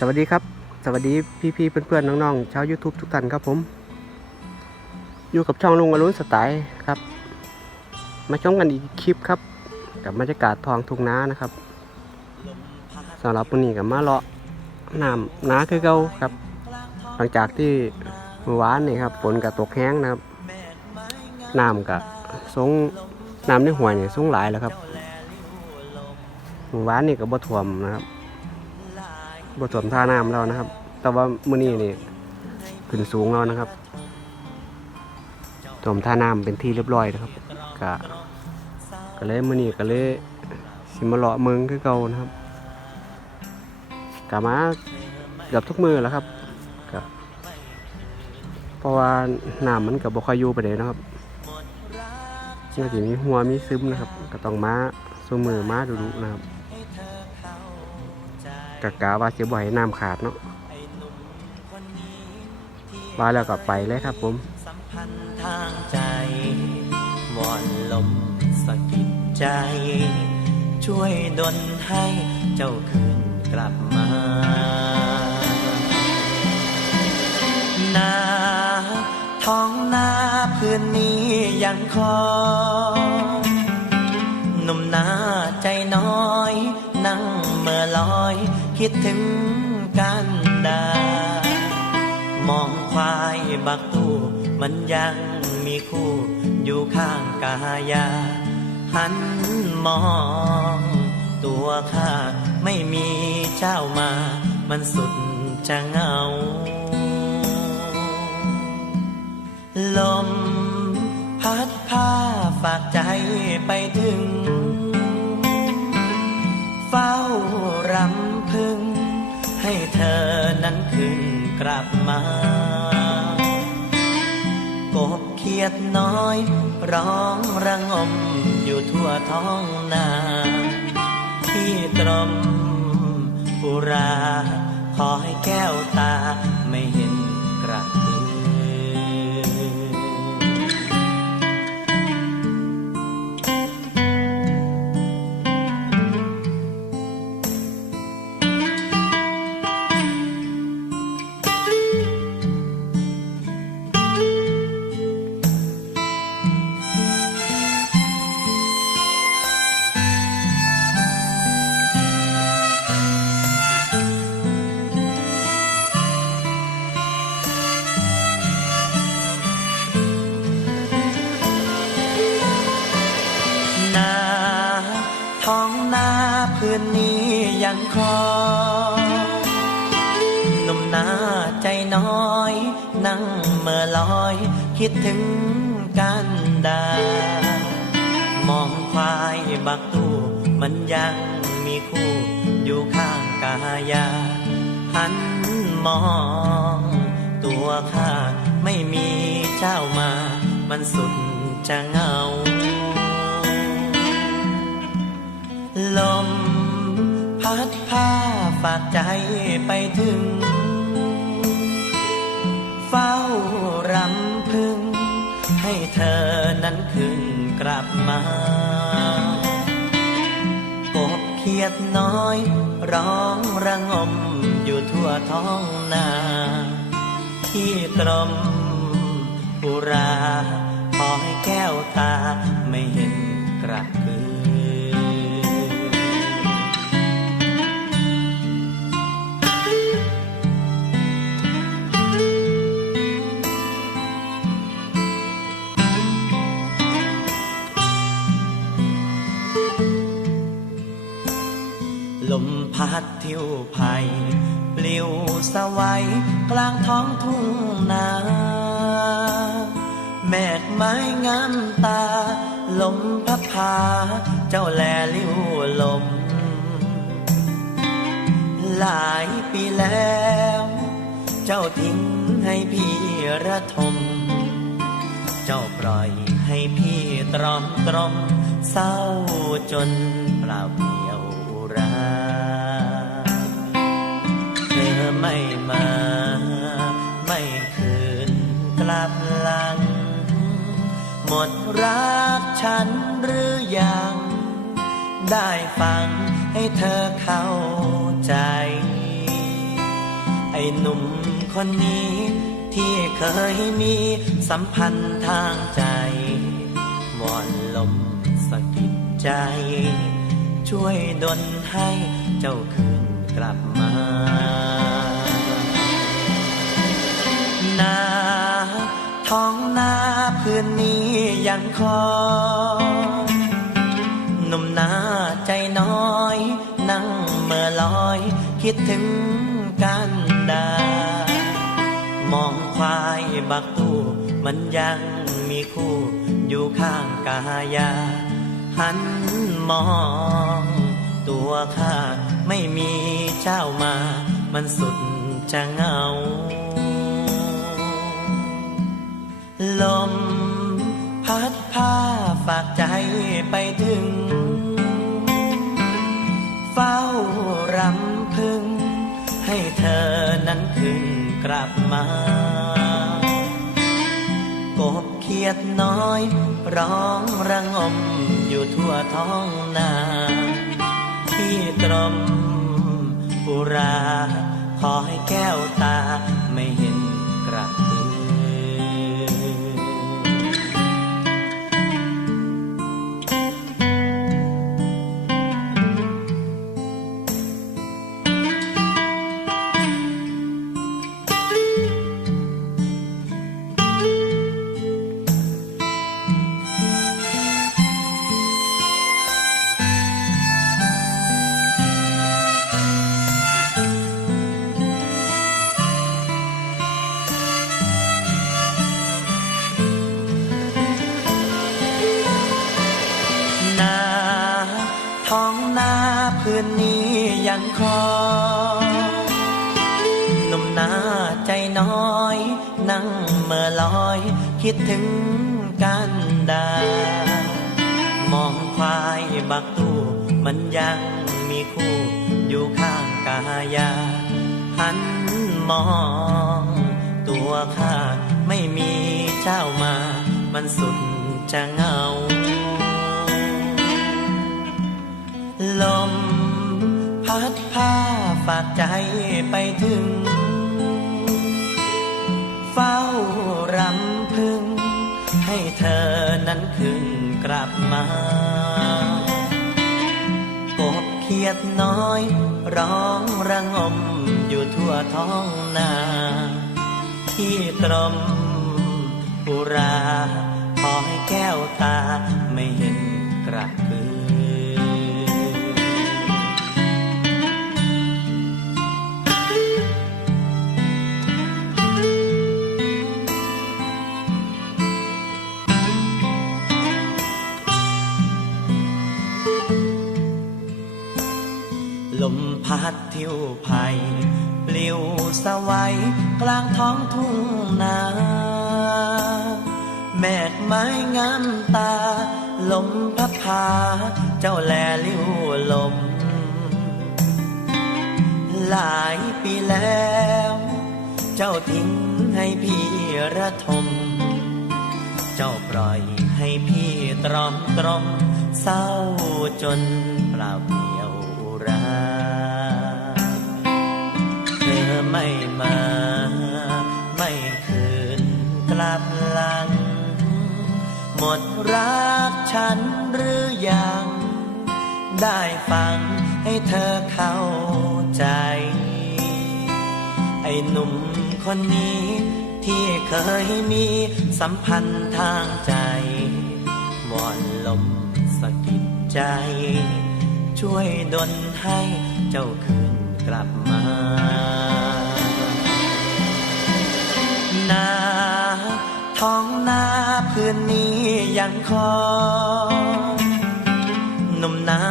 สวัสดีครับ สวัสดีพี่ๆเพื่อนๆน้องๆชาว YouTube ทุกท่านครับผม อยู่กับช่องลุงอรุณสไตล์ครับ มาชมกันอีกคลิปครับ กับบรรยากาศทองทุ่งนานะครับสำหรับวันนี้กับมาเลาะน้ำนาคือเก่าครับ หลังจากที่เมื่อวานนี่ครับฝนกับตกแห้งนะครับน้ำกับสงน้ำในห้วยเนี่ยสงหลายแล้วครับเมื่อวานนี่ก็บ่ท่วมนะครับ บทสวมท่าน้ำแล้วนะครับ แต่ว่ามื้อนี้นี่ขึ้นสูงแล้วนะครับสวมท่าน้ำเป็นที่เรียบร้อยนะครับกะก็เลยมื้อนี้ก็เลยสิมาเลาะเมืองคือเก่านะครับกะมาเกือบทุกมือแล้วครับกะเพราะว่าน้ำมันกับบ่ค่อยอยู่ไปเลยนะครับน่าจะมีหัวมีซึมนะครับ ก็ต้องมาสู้มือมาดูๆนะครับ กะกะว่าสิบ่ให้น้ำขาดเนาะว่าแล้วก็ไปเลยครับผมสัมพันธ์ทางใจวอนลมสะกิดใจ ช่วยดลให้เจ้าคืนกลับมา นาท้องนาพื้นนี้ยังคอยหนุ่มนาใจน้อย นั่งเมื่อลอย คิดถึงกันดามองควายบักตู้มันยังมีคู่อยู่ข้างกายา หันมอง ตัวข้าไม่มีเจ้ามา มันสุดจะเหงา ลมพัดผ้าฝากใจไปถึง เฝ้ารำ พึงให้เธอนั้นคืนกลับมากบเขียดน้อย ร้องระงมอยู่ทั่วท้องนาที่ตรมปุรา ขอให้แก้วตาไม่เห็น นนี้ยังคอยหนุ่มหน้าใจน้อย นั่งเมื่อลอย คิดถึงกันดามองควายบักตู้มันยังมีคู่อยู่ข้างกายา หันมอง ตัวข้าไม่มีเจ้ามา มันสุดจะเหงาลม พัดผ้าฝากใจไปถึง เฝ้ารำพึง ให้เธอนั้นคืนกลับมากบเขียดน้อย ร้องระงมอยู่ทั่วท้องนา ที่ตรมปุราขอให้แก้วตาไม่เห็นกระพือ มพัดทิวไผ่ปลิวสวัยกลางท้องทุ่งนาแมกไม้งามตา ลมพัดพา เจ้าแลลิ้วลม หลายปีแล้ว เจ้าทิ้งให้พี่ระทม เจ้าปล่อยให้พี่ตรอมตรมเศร้าจนเปล่าเปลี่ย ไม่มา ไม่คืนกลับหลัง หมดรักฉันหรือยัง ได้ฟังให้เธอเข้าใจ ไอ้หนุ่มคนนี้ ที่เคยมีสัมพันธ์ทางใจวอนลมสะกิดใจ ช่วยดลให้เจ้าคืนกลับ นาท้องนาพื้นนี้ยังคอหนุ่มนาใจน้อย นั่งเมื่อลอย คิดถึงกันดามองควายบักตู้มันยังมีคู่ อยู่ข้างกายา หันมอง ตัวข้าไม่มีเจ้ามา มันสุดจะเงา ลมพัดพาฝากใจไปถึง เฝ้ารำพึง ให้เธอนั้นคืนกลับมา กบเขียดน้อย ร้องระงมอยู่ทั่วท้องนา ที่ตรมปุรา ขอให้แก้วตาไม่เห็น เมื่อย คิดถึงกันดามองควายบักตู้มันยังมีคู่ อยู่ข้างกายา หันมอง ตัวข้าไม่มีเจ้ามา มันสุดจะเหงา ลมพัดพาฝากใจไปถึง มากบเขียดน้อย ร้องระงมอยู่ทั่วท้องนา ที่ตรมปุราขอให้แก้วตาไม่เห็นกระพือ พัดทิวไผ่ปลิวสวัยกลางท้องทุ่งนาแมกไม้งามตา ลมพัดพา เจ้าแลลิ้วลม หลายปีแล้ว เจ้าทิ้งให้พี่ระทม เจ้าปล่อยให้พี่ตรอมตรมเศร้าจนเปล่าเปลี่ย ไม่มา ไม่คืนกลับหลัง หมดรักฉันหรือยัง ได้ฟังให้เธอเข้าใจ ไอ้หนุ่มคนนี้ที่เคยมีสัมพันธ์ทางใจวอนลมสะกิดใจ ช่วยดลให้เจ้าคืนกลับมา นาท้องนาพื้นนี้ยังคอหนุ่มนา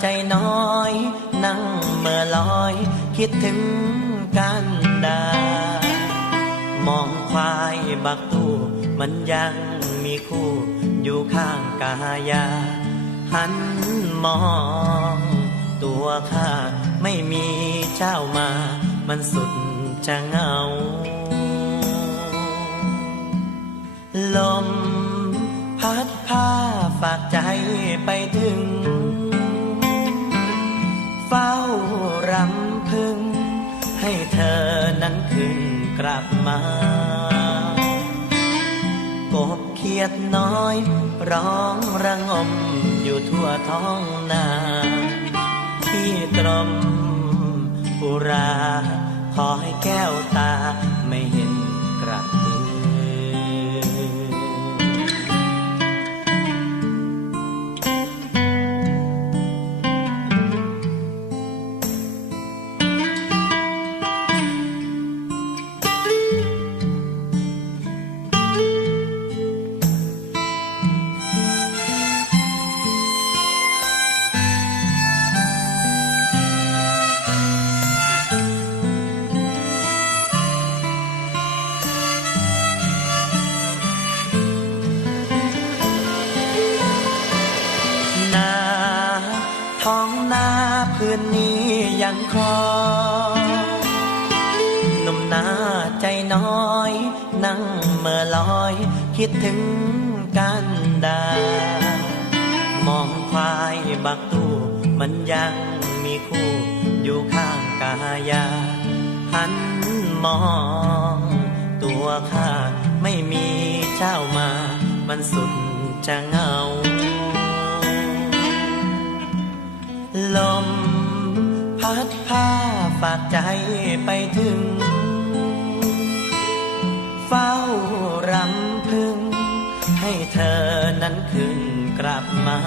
ใจน้อย นั่งเมื่อลอย คิดถึงกันดามองควายบักตู้มันยังมีคู่ อยู่ข้างกายา หันมอง ตัวข้าไม่มีเจ้ามา มันสุดจะเงา ลมพัดพาฝากใจไปถึง เฝ้ารำพึง ให้เธอนั้นคืนกลับมากบเขียดน้อย ร้องระงมอยู่ทั่วท้องนาที่ตรมปุรา ขอให้แก้วตา คิดถึงกันดามองควายบักตู้มันยังมีคู่อยู่ข้างกายา หันมอง ตัวข้าไม่มีเจ้ามา มันสุดจะเหงา ลมพัดพาฝากใจไปถึง มา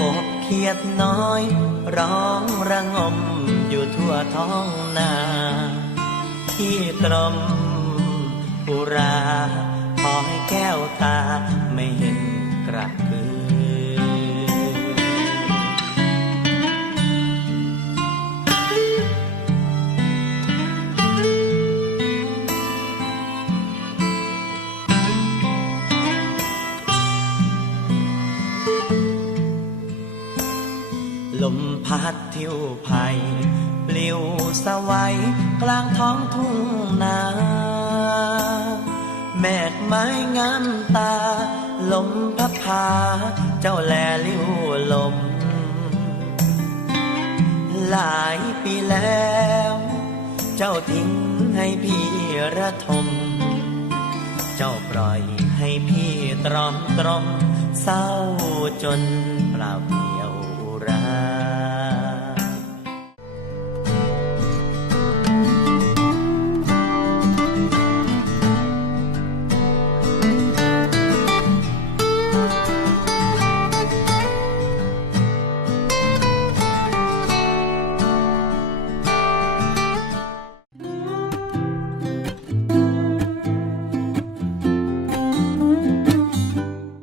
กบเขียดน้อย ร้องระงมอยู่ทั่วท้องนา ที่ตรมปุราขอให้แก้วตาไม่เห็นกระพื ทิวไผ่ปลิวสวัยกลางท้องทุ่งนาแมกไม้งามตา ลมพัดพา เจ้าแลลิ้วลม หลายปีแล้ว เจ้าทิ้งให้พี่ระทม เจ้าปล่อยให้พี่ตรอมตรมเศร้าจนเปล่าเปลี่ยวรา